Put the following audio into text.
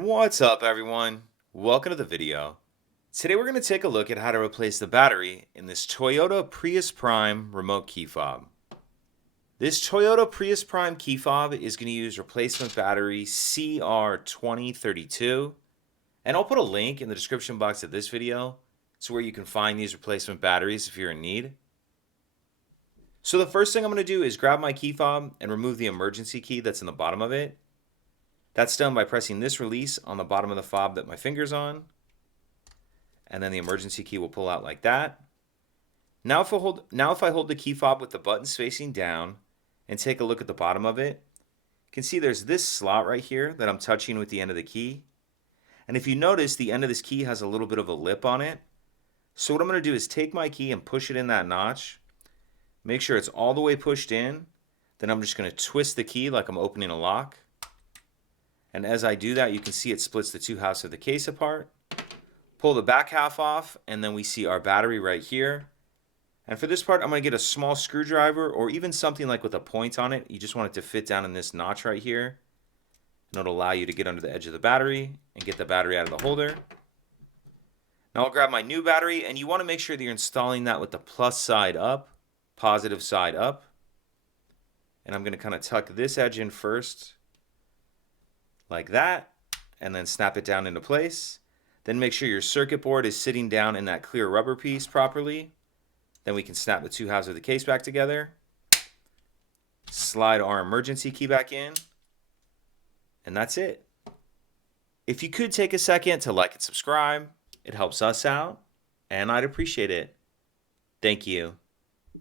What's up, everyone? Welcome to the video. Today we're going to take a look at how to replace the battery in this Toyota Prius Prime remote key fob. This Toyota Prius Prime key fob is going to use replacement battery CR2032, and I'll put a link in the description box of this video to where you can find these replacement batteries if you're in need. So the first thing I'm going to do is grab my key fob and remove the emergency key that's in the bottom of it. That's done by pressing this release on the bottom of the fob that my finger's on, and then the emergency key will pull out like that. Now if I hold the key fob with the buttons facing down and take a look at the bottom of it, you can see there's this slot right here that I'm touching with the end of the key. And if you notice, the end of this key has a little bit of a lip on it. So what I'm going to do is take my key and push it in that notch. Make sure it's all the way pushed in. Then I'm just going to twist the key like I'm opening a lock. And as I do that, you can see it splits the two halves of the case apart. Pull the back half off, and then we see our battery right here. And for this part, I'm going to get a small screwdriver or even something like with a point on it. You just want it to fit down in this notch right here. And it'll allow you to get under the edge of the battery and get the battery out of the holder. Now I'll grab my new battery, and you want to make sure that you're installing that with the plus side up, positive side up. And I'm going to kind of tuck this edge in first, like that, and then snap it down into place. Then make sure your circuit board is sitting down in that clear rubber piece properly. Then we can snap the two halves of the case back together. Slide our emergency key back in. And that's it. If you could take a second to like and subscribe, it helps us out, and I'd appreciate it. Thank you.